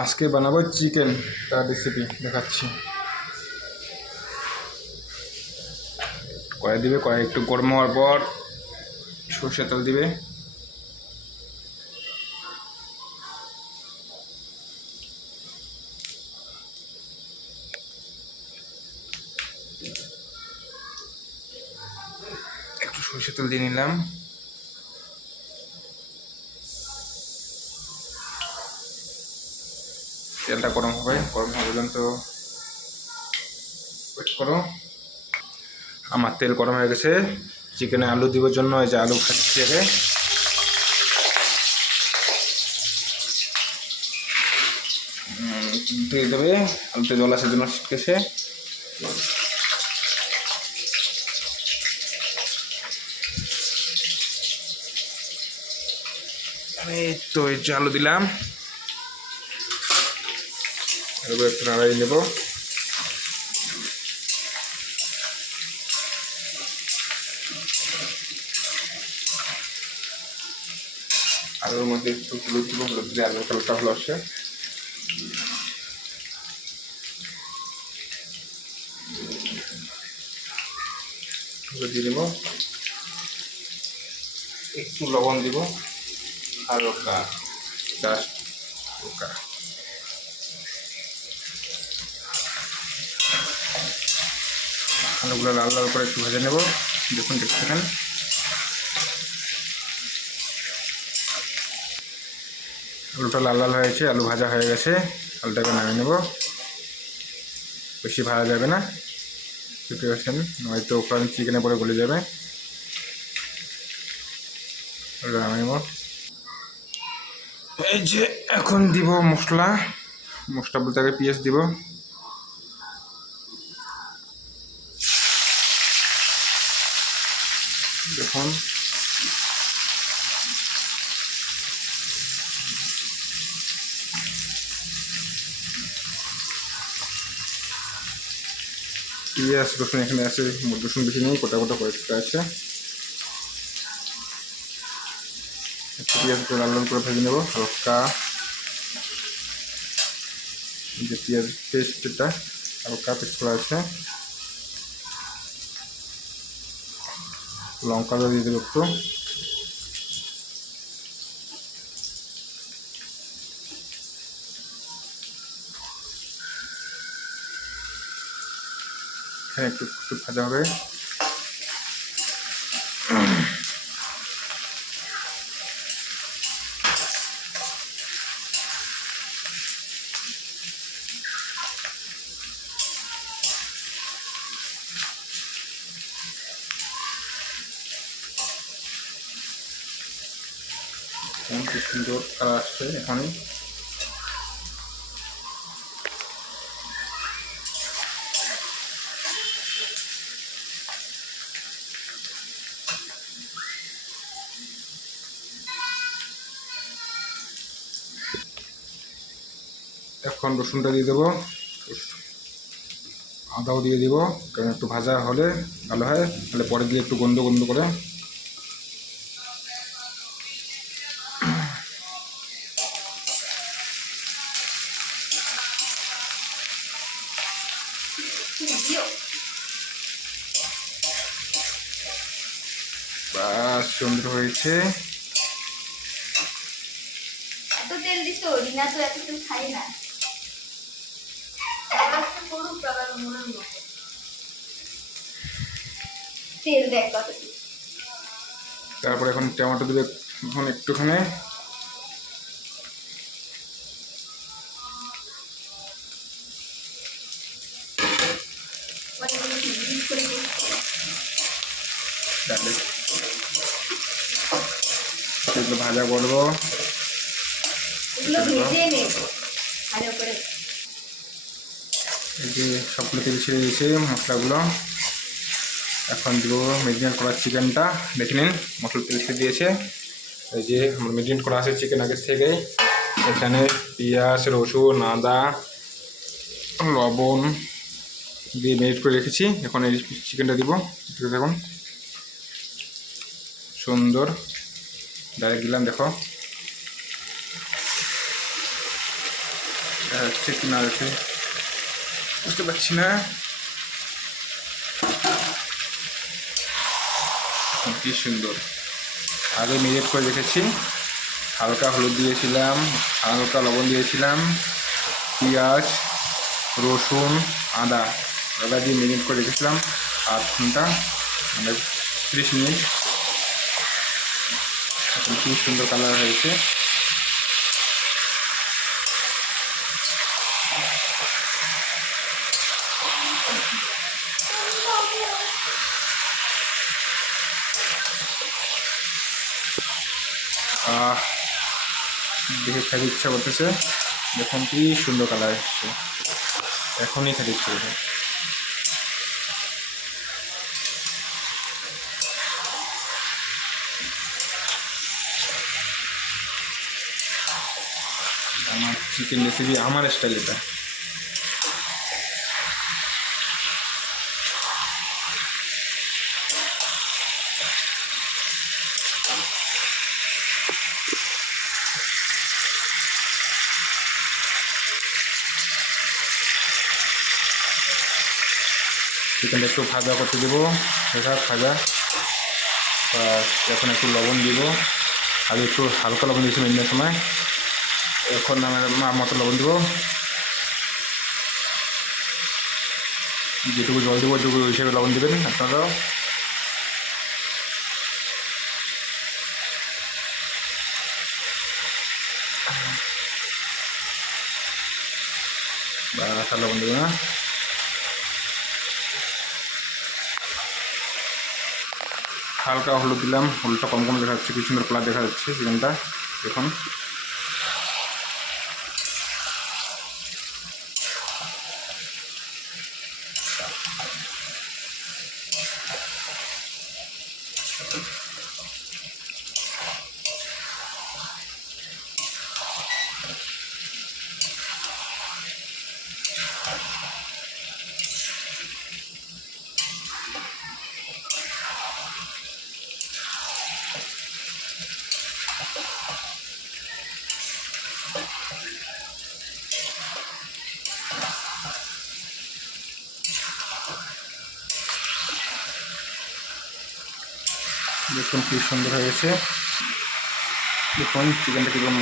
আজকে বানাবো চিকেন, তার রেসিপি দেখাচ্ছি। কড়াই দিবে, কড়াই একটু গরম হওয়ার পর সর্ষের তেল দিবে, একটু সর্ষের তেল দিয়ে নিলাম। তেলটা গরম হবে, গরম হওয়া পর্যন্ত ওয়েট করো। আমার তেল গরম হয়ে গেছে। চিকেনে আলু দিবার জন্য এই যে আলু খাচ্ছি আগে। দিয়ে দেবে, আলুতে জল আসার জন্য শিখেছে। এই তো এই যে আলু দিলাম, এবার একটু নাড়াই নেব। আলুর মধ্যে একটু হলুদ দিব, হলুদ দিলে আলুর কালারটা ভালো আসে। দিয়ে দেব, একটু লবণ দিব, হালকা জাস্ট হালকা। আলুগুলো লাল লাল করে একটু ভেজে নেব, দেখুন দেখছেন। আলুটা লাল লাল হয়েছে, আলু ভাজা হয়ে গেছে। আলুটাকে নামিয়ে নেব, বেশি ভাজা যাবে না, প্রিপারেশন নয়তো ওখানে চিকেনে পরে গলে যাবে। নামিয়ে নেব। এই যে এখন দিব মশলা, মশলা বলতে আগে পেঁয়াজ দিব। দেখুন পেঁয়াজ রসুন এখানে আছে, রসুন বেশি নেই, গোটা গোটা কয়েকটা আছে। একটু পেঁয়াজটা লাল লাল করে ভেজে নেব হালকা। যে পেঁয়াজ পেস্টটা হালকা পেস্ট করা আছে। লঙ্কাটা দিয়ে দেবো একটু। এখানে একটু একটু ভাজা হবে। খুব সুন্দর কালার আসছে এখানে। এখন রসুনটা দিয়ে দেবো, আদাও দিয়ে দিব, কারণ একটু ভাজা হলে ভালো হয়, তাহলে পরে দিয়ে একটু গন্ধ গন্ধ করে। বাস সুন্দর হয়েছে। তেল দিছো রিনা তো এত তেল খাই না। তেল দেখ কত। তারপরে এখন টমেটো দিবে, এখন একটুখানি। এগুলো ভাজা করবো, এই যে সবগুলো তেল ছেড়ে দিয়েছে মশলাগুলো। এখন দিব মেরিনেট করা চিকেনটা, দেখে নিন মশলা তেল ছেড়ে দিয়েছে। এই যে আমার মেরিনেট করা আছে চিকেন আগের থেকে। এখানে পেঁয়াজ রসুন আদা লবণ দিয়ে মেরিনেট করে রেখেছি। এখন এই চিকেনটা দিব, দেখুন সুন্দর ডাইরেক্ট দিলাম, দেখো হচ্ছে কি না হচ্ছে বুঝতে পারছি না। কি সুন্দর, আগে মেরিনেট করে রেখেছি, হালকা হলুদ দিয়েছিলাম, হালকা লবণ দিয়েছিলাম, পেঁয়াজ, রসুন, আদা দিয়ে মেরিনেট করে রেখেছিলাম 8 ঘন্টা, মানে 30 মিনিট। এখন কি সুন্দর কালার হয়েছে। দেখে খেতে ইচ্ছা করতেছে। দেখুন কি সুন্দর কালার এসছে, এখনই খেতে ইচ্ছা করছে। আমার চিকেন রেসিপি আমার স্টাইল এটা। চিকেনটা একটু ভাজা করতে দেবো, ভাজা। এখন একটু লবণ দিব, আগে একটু হালকা লবণ দিয়েছি মেরিনের সময়, এখন আমার মতো লবণ দেবো। যেটুকু জল দেবো ওইটুকু হিসেবে লবণ দেবেন আপনারাও। বা লবণ দেবো না। হালকা হলুদ দিলাম, হলুদটা কম কম দেখা যাচ্ছে, কি সুন্দর কালার দেখা যাচ্ছে চিকেনটা এখন। দেখুন কি সুন্দর হয়ে গেছে। দেখুন চিকেনটা কীরকম,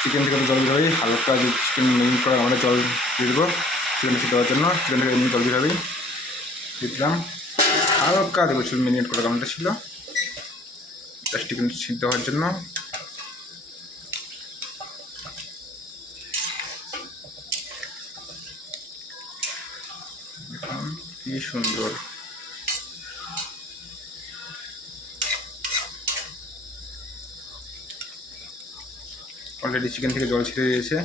চিকেন থেকে জল বের হবে, হালকা চিকেন মেরিনেট করা আমরা জল দিয়ে দেবো চিকেনটা সিদ্ধ হওয়ার জন্য। চিকেন থেকে এমনি জল বের হবেই, দিয়ে দিলাম। হালকা দেবো চিকেন মেরিনেট করা কারণটা ছিল জাস্ট চিকেন সিদ্ধ হওয়ার জন্য। দেখুন কি সুন্দর। অলরেডি চিকেন থেকে জল ছেড়ে দিয়েছে,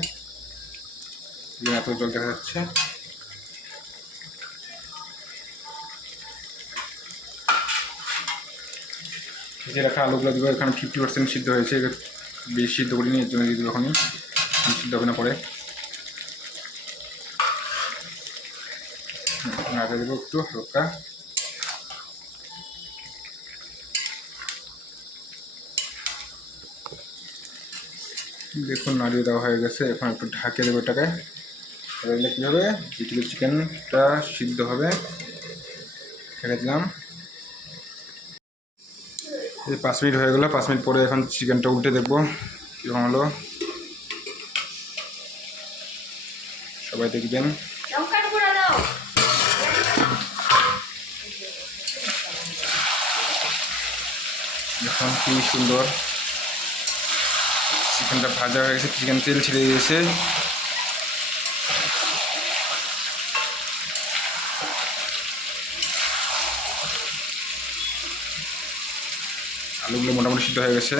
এত জল দেখা যাচ্ছে। ভেজে রাখা আলুগুলো দেবো, এখানে 50% সিদ্ধ হয়েছে, বেশি সিদ্ধ করিনি, এর জন্য দিয়ে দেবো এখনই, সিদ্ধ হবে না পরে। নাড়া দেবো একটু হালকা। দেখুন নাড়িয়ে দেওয়া হয়ে গেছে, এখন একটু ঢাকিয়ে দেবো এটাকে। তাহলে কী হবে, যেটুকু চিকেনটা সিদ্ধ হবে। ঢেকে দিলাম। এই 5 মিনিট হয়ে গেলো, 5 মিনিট পরে এখন চিকেনটা উল্টে দেখবো কীরকম হলো। সবাই দেখবেন। দেখুন কি সুন্দর চিকেনটা ভাজা হয়ে গেছে, চিকেন তেল ছেড়ে দিয়েছে। আলুগুলো মোটামুটি সিদ্ধ হয়ে গেছে।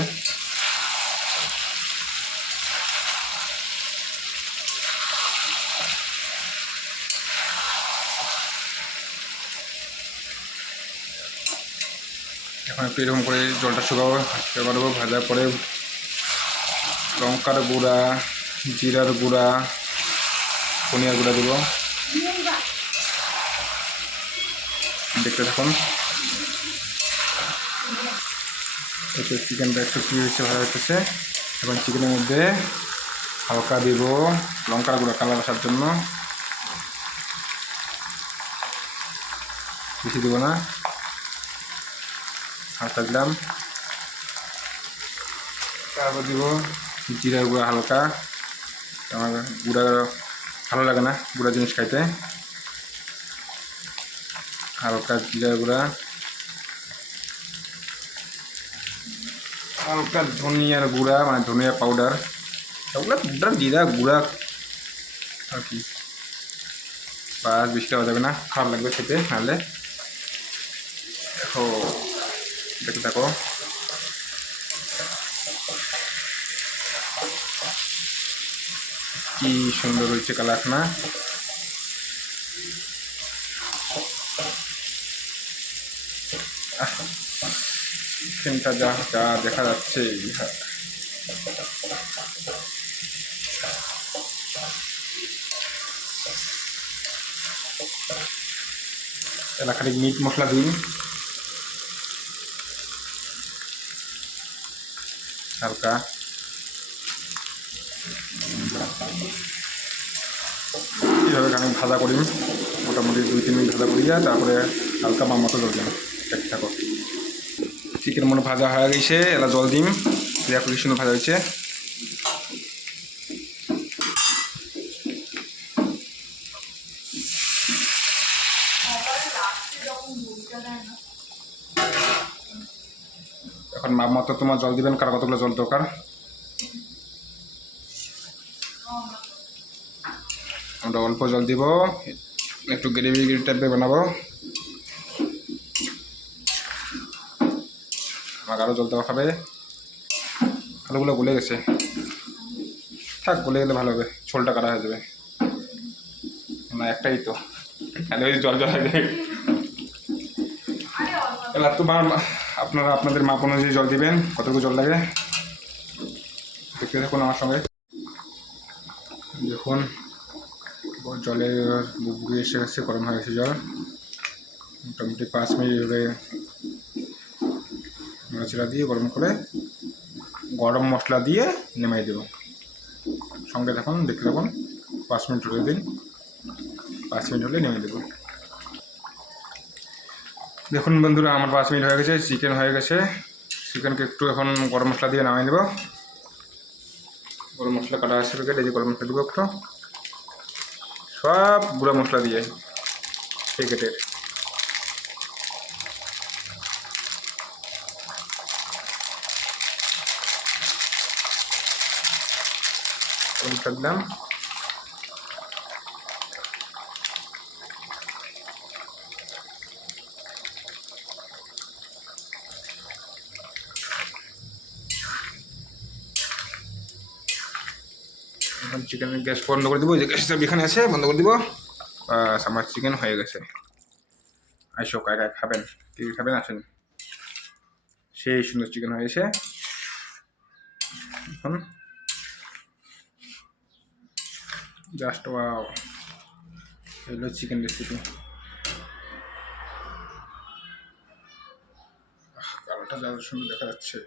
এখন একটু এরকম করে জলটা শুকাবো, ভাজার পরে লঙ্কার গুঁড়া, জিরার গুঁড়া, ধনিয়ার গুঁড়া দেবো। দেখতে থাকুন। এতে চিকেনটা একটু কি হচ্ছে ভালো হচ্ছে। এখন চিকেনের মধ্যে হালকা দিব লঙ্কার গুঁড়া কালার আসার জন্য, বেশি দেবো না, হালকা দিলাম। তারপর দিব জিরার গুঁড়া হালকা, আমার গুঁড়া ভালো লাগে না গুঁড়া জিনিস খাইতে। হালকা জিরার গুঁড়া, হালকা ধনিয়ার গুঁড়া মানে ধনিয়া পাউডার, ওগুলো পাউডার দিয়ে দেওয়া গুঁড়া আর কি। বাস বেশি দেওয়া যাবে না, খারাপ লাগবে খেতে। নাহলে দেখো, দেখে থাকো, কি সুন্দর হয়েছে কালার না। চিকেনটা যা যা দেখা যাচ্ছে, এলাকায় মিট মশলা দিন হালকা, এইভাবে খানিক ভাজা করি, মোটামুটি 2-3 মিনিট ভাজা করিয়া তারপরে হালকা বা মতো জল দিন। দেখতে থাকো, চিকেন মনে ভাজা হয়ে গেছে, এলা জল দিম, দেখো কি সুন্দর ভাজা হয়েছে। এখন মাপ মতো তোমার জল দিবেন, কার কতগুলো জল দরকার। আমরা অল্প জল দিব, একটু গ্রেভি টাইপের বানাবো। আমাকে আরও জল দেওয়া খাবে, আলুগুলো গলে গেছে, থাক গলে গেলে ভালো হবে, ঝোলটা কাটা হয়ে যাবে না, একটাই তো জল জল হয়ে যাবে। এবার তোমার আপনারা আপনাদের মাপ অনুযায়ী জল দিবেন, কতটুকু জল লাগে দেখতে থাকুন আমার সঙ্গে। দেখুন জলের বুকবুকি এসে গেছে, গরম হয়ে গেছে জল। মোটামুটি 5 মিনিট এভাবে নাড়াচাড়া দিয়ে গরম করে গরম মশলা দিয়ে নেমাই দেব। সঙ্গে থাকুন, দেখতে থাকুন। 5 মিনিট হলে দিন, 5 মিনিট হলে নেমে দেবো। দেখুন বন্ধুরা, আমার 5 মিনিট হয়ে গেছে, চিকেন হয়ে গেছে। চিকেনকে একটু এখন গরম মশলা দিয়ে নামাই নেব। গরম মশলা কাটা আসছে প্যাকেট, এই যে গরম মশলা দেবো একটু, সব গুঁড়া মশলা দিয়ে প্যাকেটের। গরম মশলা দিলাম, এখন চিকেনের গ্যাস বন্ধ করে দেবো, যে গ্যাসটা এখানে আছে বন্ধ করে দিব। বাস আমার চিকেন হয়ে গেছে। আইসো কায় কায় খাবেন, কি খাবেন আসেন। সেই সুন্দর চিকেন হয়েছে। এখন জাস্ট ওয়াও, এগুলো চিকেন রেসিপি। কালারটা যা সুন্দর দেখা যাচ্ছে।